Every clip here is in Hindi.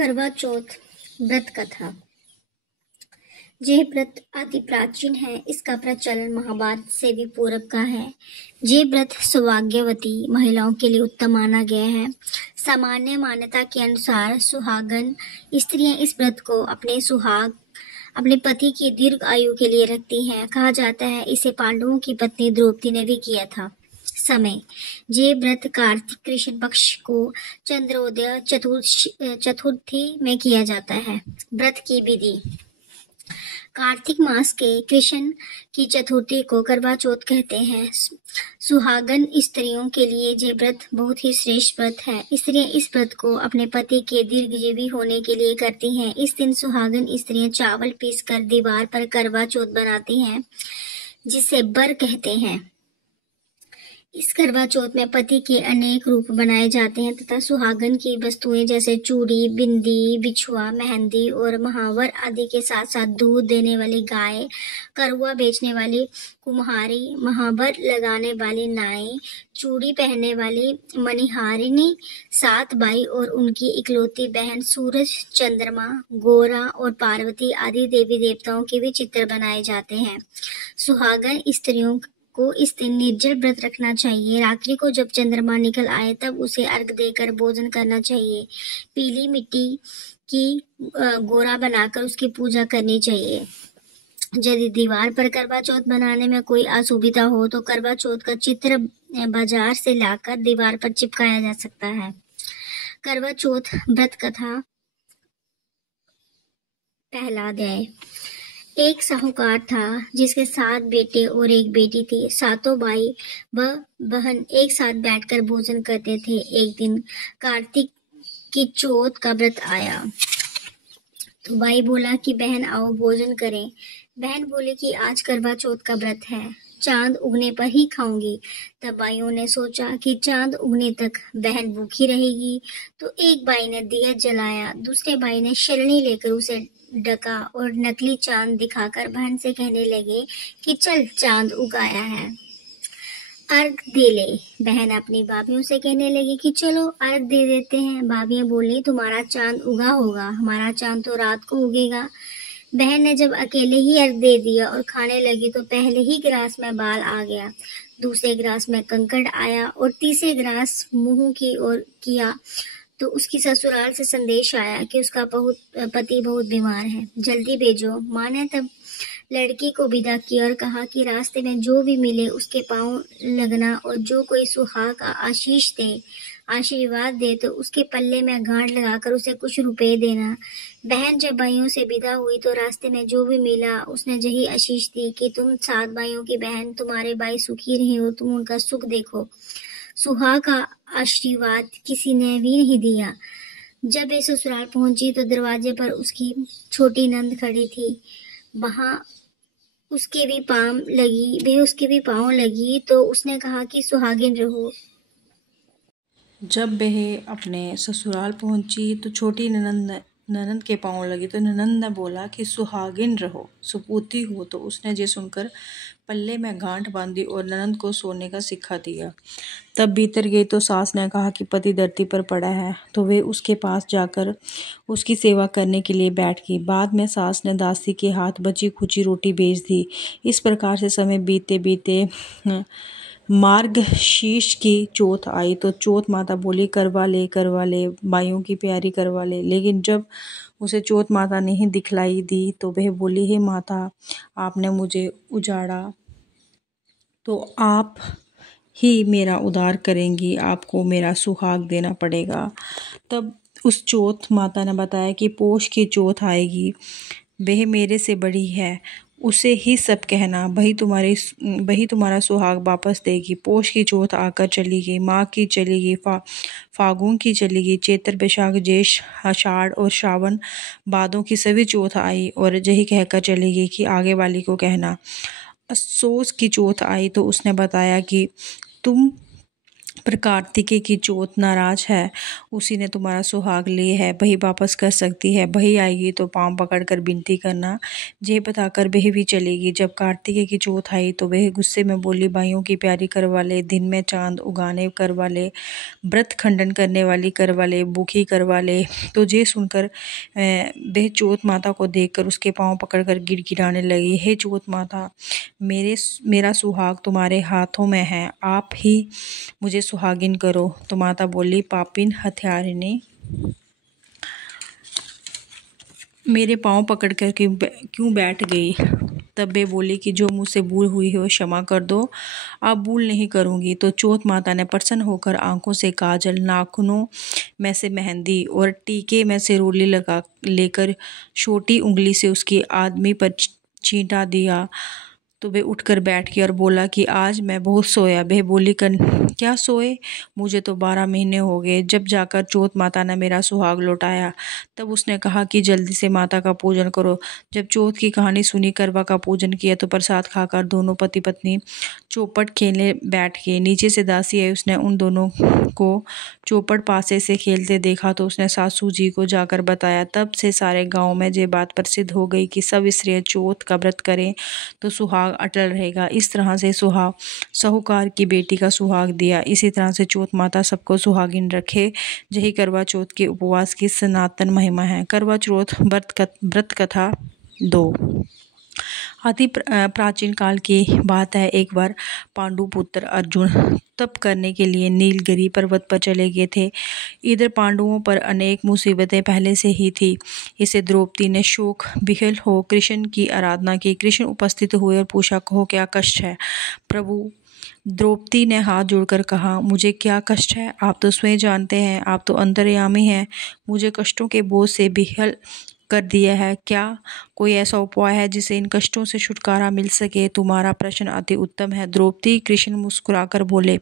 करवा चौथ व्रत कथा। यह व्रत अति प्राचीन है। इसका प्रचलन महाभारत से भी पूर्व का है। यह व्रत सौभाग्यवती महिलाओं के लिए उत्तम माना गया है। सामान्य मान्यता के अनुसार सुहागन स्त्रियां इस व्रत को अपने पति की दीर्घ आयु के लिए रखती हैं। कहा जाता है इसे पांडवों की पत्नी द्रौपदी ने भी किया था। समय: ये व्रत कार्तिक कृष्ण पक्ष को चंद्रोदय चतुर्थी में किया जाता है। व्रत की विधि: कार्तिक मास के कृष्ण की चतुर्थी को करवा चौथ कहते हैं। सुहागन स्त्रियों के लिए ये व्रत बहुत ही श्रेष्ठ व्रत है। स्त्रियां इस व्रत को अपने पति के दीर्घजीवी होने के लिए करती हैं। इस दिन सुहागन स्त्रियां चावल पीसकर दीवार पर करवा चौथ बनाती हैं, जिसे बर कहते हैं। इस करवा चौथ में पति के अनेक रूप बनाए जाते हैं तथा सुहागन की वस्तुएं जैसे चूड़ी, बिंदी, बिछुआ, मेहंदी और महावर आदि के साथ साथ दूध देने वाली गाय, करुआ बेचने वाली कुम्हारी, महावर लगाने वाली नाई, चूड़ी पहनने वाली मणिहारिणी, 7 भाई और उनकी इकलौती बहन, सूरज, चंद्रमा, गोरा और पार्वती आदि देवी देवताओं के भी चित्र बनाए जाते हैं। सुहागन स्त्रियों को इस दिन निर्जल व्रत रखना चाहिए। रात्रि को जब चंद्रमा निकल आए तब उसे अर्घ देकर भोजन करना चाहिए। पीली मिट्टी की गोरा बनाकर उसकी पूजा करनी चाहिए। यदि दीवार पर करवा चौथ बनाने में कोई असुविधा हो तो करवा चौथ का चित्र बाजार से लाकर दीवार पर चिपकाया जा सकता है। करवा चौथ व्रत कथा। पहला अध्याय। एक साहूकार था जिसके 7 बेटे और 1 बेटी थी। 7 भाई व बहन एक साथ बैठकर भोजन करते थे। एक दिन कार्तिक की चौथ का व्रत आया तो भाई बोला कि बहन आओ भोजन करें। बहन बोली कि आज करवा चौथ का व्रत है, चांद उगने पर ही खाऊंगी। तब भाइयों ने सोचा कि चांद उगने तक बहन भूखी रहेगी, तो एक भाई ने दिया जलाया, दूसरे भाई ने छलनी लेकर उसे ढका और नकली चांद दिखाकर बहन से कहने लगे कि चल चांद उगाया है, अर्घ दे ले। बहन अपनी भाभियों से कहने लगी कि चलो अर्घ दे देते हैं। भाभियां बोली तुम्हारा चांद उगा होगा, हमारा चांद तो रात को उगेगा। बहन ने जब अकेले ही अर्घ दे दिया और खाने लगी तो पहले ही गिलास में बाल आ गया, दूसरे गिलास में कंकड़ आया और तीसरे गिलास मुंह की ओर किया तो उसकी ससुराल से संदेश आया कि उसका पति बहुत बीमार है, जल्दी भेजो। माँ ने तब लड़की को विदा किया और कहा कि रास्ते में जो भी मिले उसके पांव लगना और जो कोई सुहाग का आशीर्वाद दे तो उसके पल्ले में गांठ लगाकर उसे कुछ रुपए देना। बहन जब भाइयों से विदा हुई तो रास्ते में जो भी मिला उसने यही आशीष दी कि तुम 7 भाइयों की बहन, तुम्हारे भाई सुखी रहे हो, तुम उनका सुख देखो। सुहाग का आशीर्वाद किसी ने भी नहीं दिया। जब वे ससुराल पहुंची तो दरवाजे पर उसकी छोटी नंद खड़ी थी। वहां उसके भी पांव लगी तो उसने कहा कि सुहागिन रहो। जब वह अपने ससुराल पहुंची तो छोटी ननंद के पांव लगी तो ननंद ने बोला कि सुहागिन रहो, सुपूती हो। तो उसने ये सुनकर पल्ले में गांठ बांधी और ननंद को सोने का सिक्का दिया। तब भीतर गई तो सास ने कहा कि पति धरती पर पड़ा है, तो वे उसके पास जाकर उसकी सेवा करने के लिए बैठ गई। बाद में सास ने दासी के हाथ बची खुची रोटी भेज दी। इस प्रकार से समय बीते बीते मार्गशीर्ष की चौथ आई तो चौथ माता बोली करवा ले भाइयों की प्यारी करवा ले। लेकिन जब उसे चौथ माता नहीं दिखलाई दी तो वह बोली हे माता, आपने मुझे उजाड़ा तो आप ही मेरा उद्धार करेंगी, आपको मेरा सुहाग देना पड़ेगा। तब उस चौथ माता ने बताया कि पोष की चौथ आएगी, वह मेरे से बड़ी है, उसे ही सब कहना, वही तुम्हारा सुहाग वापस देगी। पोष की चौथ आकर चली गई, माघ की चली गई, फागुन की चली गई, चैत्र, बैसाख, ज्येष्ठ, आषाढ़ और श्रावण भादों की सभी चौथ आई और यही कहकर चली गई कि आगे वाली को कहना। असोज की चौथ आई तो उसने बताया कि तुम पर कार्तिकेय की चौथ नाराज है, उसी ने तुम्हारा सुहाग लिए है, बही वापस कर सकती है। बही आएगी तो पांव पकड़कर विनती करना, जे बताकर बही भी चलेगी। जब कार्तिकेय की चौथ आई तो वह गुस्से में बोली, भाइयों की प्यारी करवा ले, दिन में चांद उगाने करवा ले, व्रत खंडन करने वाली करवा ले, भूखी करवा ले। तो जे सुनकर वह चौथ माता को देखकर उसके पांव पकड़कर गिड़गिड़ाने लगी, हे चौथ माता, मेरा सुहाग तुम्हारे हाथों में है, आप ही मुझे सुहागिन करो। तो माता बोली, पापिन हत्यारिणी, मेरे पाँव पकड़कर क्यों बैठ गई। तब वे बोली कि जो मुझसे भूल हुई है वो क्षमा कर दो, आप भूल नहीं करूँगी। तो चौथ माता ने प्रसन्न होकर आंखों से काजल, नाखूनों में से मेहंदी और टीके में से रोली लगा लेकर छोटी उंगली से उसकी आदमी पर छींटा दिया। तो वे उठकर बैठ गया और बोला कि आज मैं बहुत सोया। वह बोली, क्या सोए, मुझे तो 12 महीने हो गए। जब जाकर चौथ माता ने मेरा सुहाग लौटाया तब उसने कहा कि जल्दी से माता का पूजन करो। जब चौथ की कहानी सुनी, करवा का पूजन किया तो प्रसाद खाकर दोनों पति पत्नी चौपट खेलने बैठ गए। नीचे से दासी आई, उसने उन दोनों को चौपट पासे से खेलते देखा तो उसने सासू जी को जाकर बताया। तब से सारे गांव में ये बात प्रसिद्ध हो गई कि सब स्त्रियां चौथ का व्रत करें तो सुहाग अटल रहेगा। इस तरह से साहूकार की बेटी का सुहाग दिया। इसी तरह से चौथ माता सबको सुहागिन रखे। यही करवा चौथ के उपवास की सनातन महिमा है। करवा चौथ व्रत कथा 2। अति प्राचीन काल की बात है। एक बार पांडु पुत्र अर्जुन तप करने के लिए नीलगिरी पर्वत पर चले गए थे। इधर पांडवों पर अनेक मुसीबतें पहले से ही थी। इसे द्रौपदी ने शोक विह्वल हो कृष्ण की आराधना की। कृष्ण उपस्थित हुए और पूछा, कहो क्या कष्ट है। प्रभु, द्रौपदी ने हाथ जोड़कर कहा, मुझे क्या कष्ट है, आप तो स्वयं जानते हैं, आप तो अंतर्यामी हैं। मुझे कष्टों के बोझ से विह्वल कर दिया है। क्या कोई ऐसा उपाय है जिससे इन कष्टों से छुटकारा मिल सके। तुम्हारा प्रश्न अति उत्तम है। द्रौपदी कृष्ण मुस्कुराकर बोले,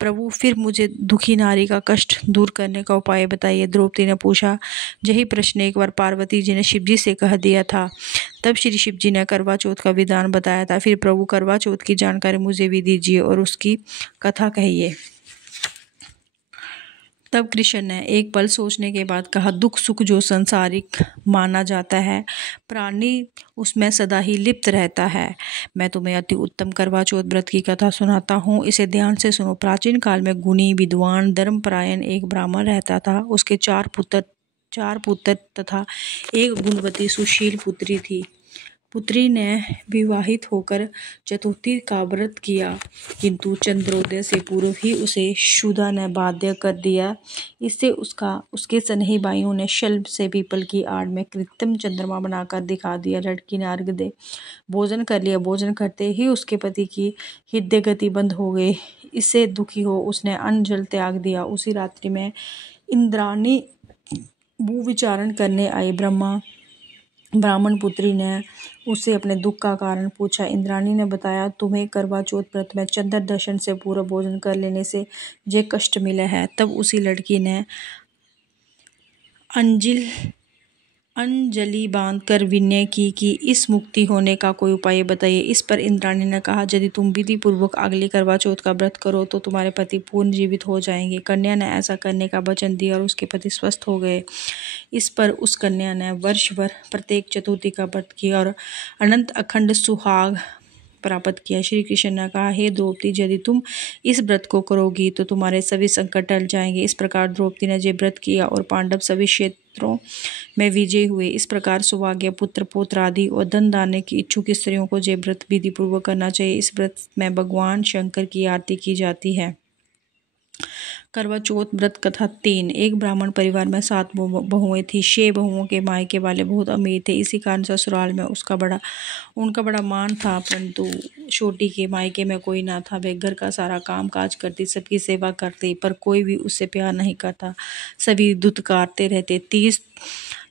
प्रभु, फिर मुझे दुखी नारी का कष्ट दूर करने का उपाय बताइए। द्रौपदी ने पूछा, यही प्रश्न एक बार पार्वती जी ने शिवजी से कह दिया था। तब श्री शिव जी ने करवा चौथ का विधान बताया था। फिर प्रभु, करवा चौथ की जानकारी मुझे भी दीजिए और उसकी कथा कहिए। तब कृष्ण ने एक पल सोचने के बाद कहा, दुख सुख जो संसारिक माना जाता है, प्राणी उसमें सदा ही लिप्त रहता है। मैं तुम्हें अति उत्तम करवा चौथ व्रत की कथा सुनाता हूँ, इसे ध्यान से सुनो। प्राचीन काल में गुणी, विद्वान, धर्मपरायण एक ब्राह्मण रहता था। उसके चार पुत्र तथा एक गुणवती सुशील पुत्री थी। पुत्री ने विवाहित होकर चतुर्थी का व्रत किया, किंतु चंद्रोदय से पूर्व ही उसे शुदा ने बाध्य कर दिया। इससे उसके सनही भाइयों ने शल्ब से पीपल की आड़ में कृत्रिम चंद्रमा बनाकर दिखा दिया। लड़की ने अर्घ दे भोजन कर लिया। भोजन करते ही उसके पति की हृदय गति बंद हो गई। इससे दुखी हो उसने अन्न जल त्याग दिया। उसी रात्रि में इंद्राणी भूविचारण करने आई। ब्राह्मण पुत्री ने उससे अपने दुख का कारण पूछा। इंद्राणी ने बताया, तुम्हें करवा चौथ व्रत में चंद्र दर्शन से पूर्व भोजन कर लेने से ये कष्ट मिले है। तब उसी लड़की ने अंजलि बांधकर विनय की कि इस मुक्ति होने का कोई उपाय बताइए। इस पर इंद्राणी ने कहा, यदि तुम विधि पूर्वक अगली करवा चौथ का व्रत करो तो तुम्हारे पति पूर्ण जीवित हो जाएंगे। कन्या ने ऐसा करने का वचन दिया और उसके पति स्वस्थ हो गए। इस पर उस कन्या ने वर्ष भर प्रत्येक चतुर्थी का व्रत किया और अनंत अखंड सुहाग प्राप्त किया। श्री कृष्ण ने कहा, हे द्रौपदी, यदि तुम इस व्रत को करोगी तो तुम्हारे सभी संकट टल जाएंगे। इस प्रकार द्रौपदी ने ये व्रत किया और पांडव सभी क्षेत्रों में विजयी हुए। इस प्रकार सौभाग्य, पुत्र, पौत्र आदि और धन दाने की इच्छुक स्त्रियों को ये व्रत विधि पूर्वक करना चाहिए। इस व्रत में भगवान शंकर की आरती की जाती है। करवा चौथ व्रत कथा 3। एक ब्राह्मण परिवार में 7 बहुएं थी। 6 बहुओं के मायके वाले बहुत अमीर थे। इसी कारण ससुराल में उनका बड़ा मान था, परंतु छोटी के मायके में कोई ना था। वे घर का सारा काम काज करती, सबकी सेवा करती, पर कोई भी उससे प्यार नहीं करता। सभी धुतकारते रहते। 30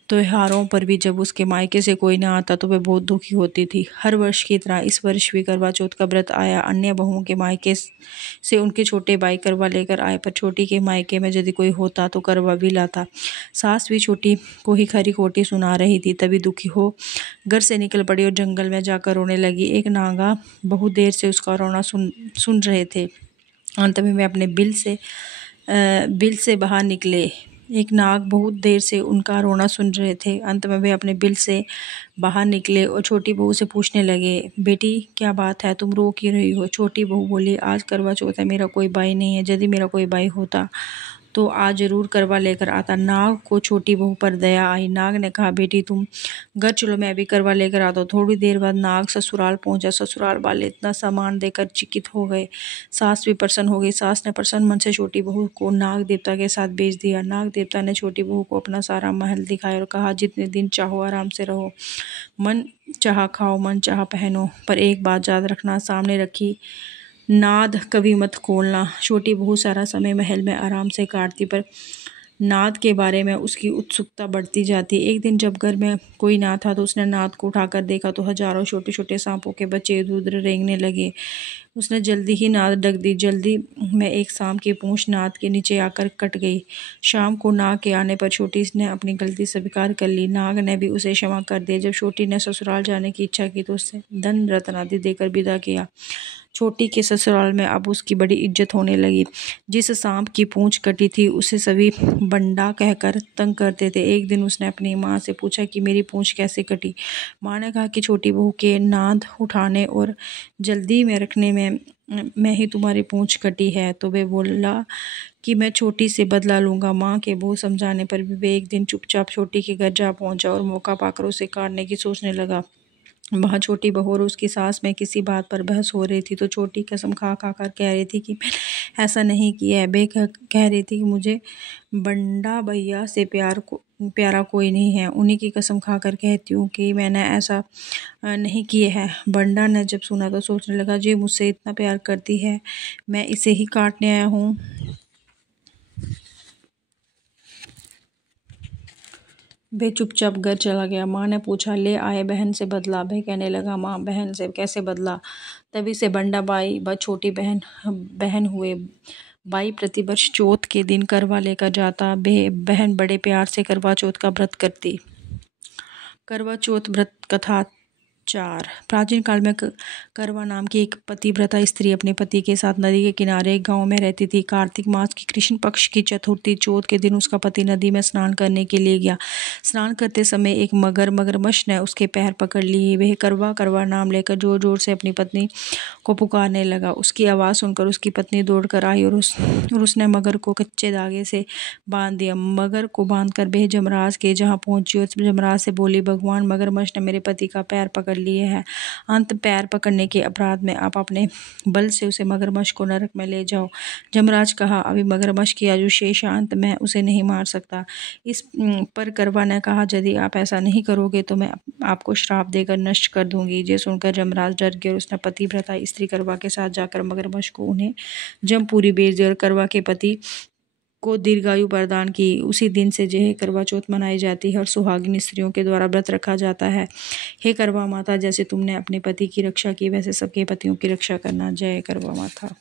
त्योहारों पर भी जब उसके मायके से कोई ना आता तो वह बहुत दुखी होती थी। हर वर्ष की तरह इस वर्ष भी करवा चौथ का व्रत आया। अन्य बहुओं के मायके से उनके छोटे भाई करवा लेकर आए, पर छोटी के मायके में यदि कोई होता तो करवा भी लाता। सास भी छोटी को ही खरी खोटी सुना रही थी। तभी दुखी हो घर से निकल पड़ी और जंगल में जाकर रोने लगी। एक नागा बहुत देर से उसका रोना सुन रहे थे। अंत में वे अपने बिल से बाहर निकले। एक नाग बहुत देर से उनका रोना सुन रहे थे। अंत में वे अपने बिल से बाहर निकले और छोटी बहू से पूछने लगे, बेटी क्या बात है, तुम रो क्यों रही हो? छोटी बहू बोली, आज करवा चौथ है, मेरा कोई भाई नहीं है। यदि मेरा कोई भाई होता तो आज जरूर करवा लेकर आता। नाग को छोटी बहू पर दया आई। नाग ने कहा, बेटी तुम घर चलो, मैं भी करवा लेकर आता हूँ। थोड़ी देर बाद नाग ससुराल पहुंचा। ससुराल वाले इतना सामान देकर चकित हो गए। सास भी प्रसन्न हो गई। सास ने प्रसन्न मन से छोटी बहू को नाग देवता के साथ भेज दिया। नाग देवता ने छोटी बहू को अपना सारा महल दिखाया और कहा, जितने दिन चाहो आराम से रहो, मन चाह खाओ, मन चाह पहनो, पर एक बात याद रखना, सामने रखी नाद कभी मत खोलना। छोटी बहू सारा समय महल में आराम से काटती, पर नाद के बारे में उसकी उत्सुकता बढ़ती जाती। एक दिन जब घर में कोई ना था तो उसने नाद को उठाकर देखा तो हजारों छोटे छोटे सांपों के बच्चे इधर उधर रेंगने लगे। उसने जल्दी ही नाद ढक दी। जल्दी में एक सांप की पूंछ नाद के नीचे आकर कट गई। शाम को नाग के आने पर छोटी ने अपनी गलती स्वीकार कर ली। नाग ने भी उसे क्षमा कर दिया। जब छोटी ने ससुराल जाने की इच्छा की तो उससे धन रत्न आदि देकर विदा किया। छोटी के ससुराल में अब उसकी बड़ी इज्जत होने लगी। जिस सांप की पूंछ कटी थी उसे सभी बंडा कहकर तंग करते थे। एक दिन उसने अपनी माँ से पूछा कि मेरी पूंछ कैसे कटी। माँ ने कहा कि छोटी बहू के नाद उठाने और जल्दी में रखने में ही तुम्हारी पूंछ कटी है। तो वे बोला कि मैं छोटी से बदला लूँगा। माँ के बहुत समझाने पर भी वे एक दिन चुपचाप छोटी के घर जा पहुँचा और मौका पाकर उसे काटने की सोचने लगा। वहाँ छोटी बहू और उसकी सास में किसी बात पर बहस हो रही थी तो छोटी कसम खा खा कर कह रही थी कि मैंने ऐसा नहीं किया है। बे कह रही थी कि मुझे बंडा भैया से प्यारा कोई नहीं है, उन्हीं की कसम खा कर कहती हूँ कि मैंने ऐसा नहीं किया है। बंडा ने जब सुना तो सोचने लगा, जी मुझसे इतना प्यार करती है, मैं इसे ही काटने आया हूँ। वे चुपचाप घर चला गया। माँ ने पूछा, ले आए बहन से बदला? वे कहने लगा, माँ बहन से कैसे बदला? तभी से बंडा बाई व छोटी बहन हुए। बाई प्रतिवर्ष चौथ के दिन करवा लेकर जाता। बहन बड़े प्यार से करवा चौथ का व्रत करती। करवा चौथ व्रत कथा 4। प्राचीन काल में करवा नाम की एक पतिव्रता स्त्री अपने पति के साथ नदी के किनारे एक गांव में रहती थी। कार्तिक मास की कृष्ण पक्ष की चतुर्थी चौथ के दिन उसका पति नदी में स्नान करने के लिए गया। स्नान करते समय एक मगरमच्छ ने उसके पैर पकड़ लिए। वह करवा करवा नाम लेकर जोर जोर से अपनी पत्नी को पुकारने लगा। उसकी आवाज़ सुनकर उसकी पत्नी दौड़ कर आई और उसने मगर को कच्चे धागे से बांध दिया। मगर को बांधकर वह जमराज के जहाँ पहुंची और जमराज से बोली, भगवान मगरमच्छ ने मेरे पति का पैर पकड़ लिए है। अंत पैर पकड़ने के अपराध में आप अपने बल से उसे मगरमच्छ को नरक में ले जाओ। जमराज कहा, अभी मगरमच्छ की आयु शेष है, अंत मैं उसे नहीं मार सकता। इस पर करवा ने कहा, यदि आप ऐसा नहीं करोगे तो मैं आपको श्राप देकर नष्ट कर दूंगी। ये सुनकर जमराज डर गया और उसने पतिव्रता स्त्री करवा के साथ जाकर मगरमच्छ को उन्हें जमपुरी भेज दिया और करवा के पति को दीर्घायु प्रदान की। उसी दिन से यह करवा चौथ मनाई जाती है और सुहागिन स्त्रियों के द्वारा व्रत रखा जाता है। हे करवा माता, जैसे तुमने अपने पति की रक्षा की वैसे सबके पतियों की रक्षा करना। जय करवा माता।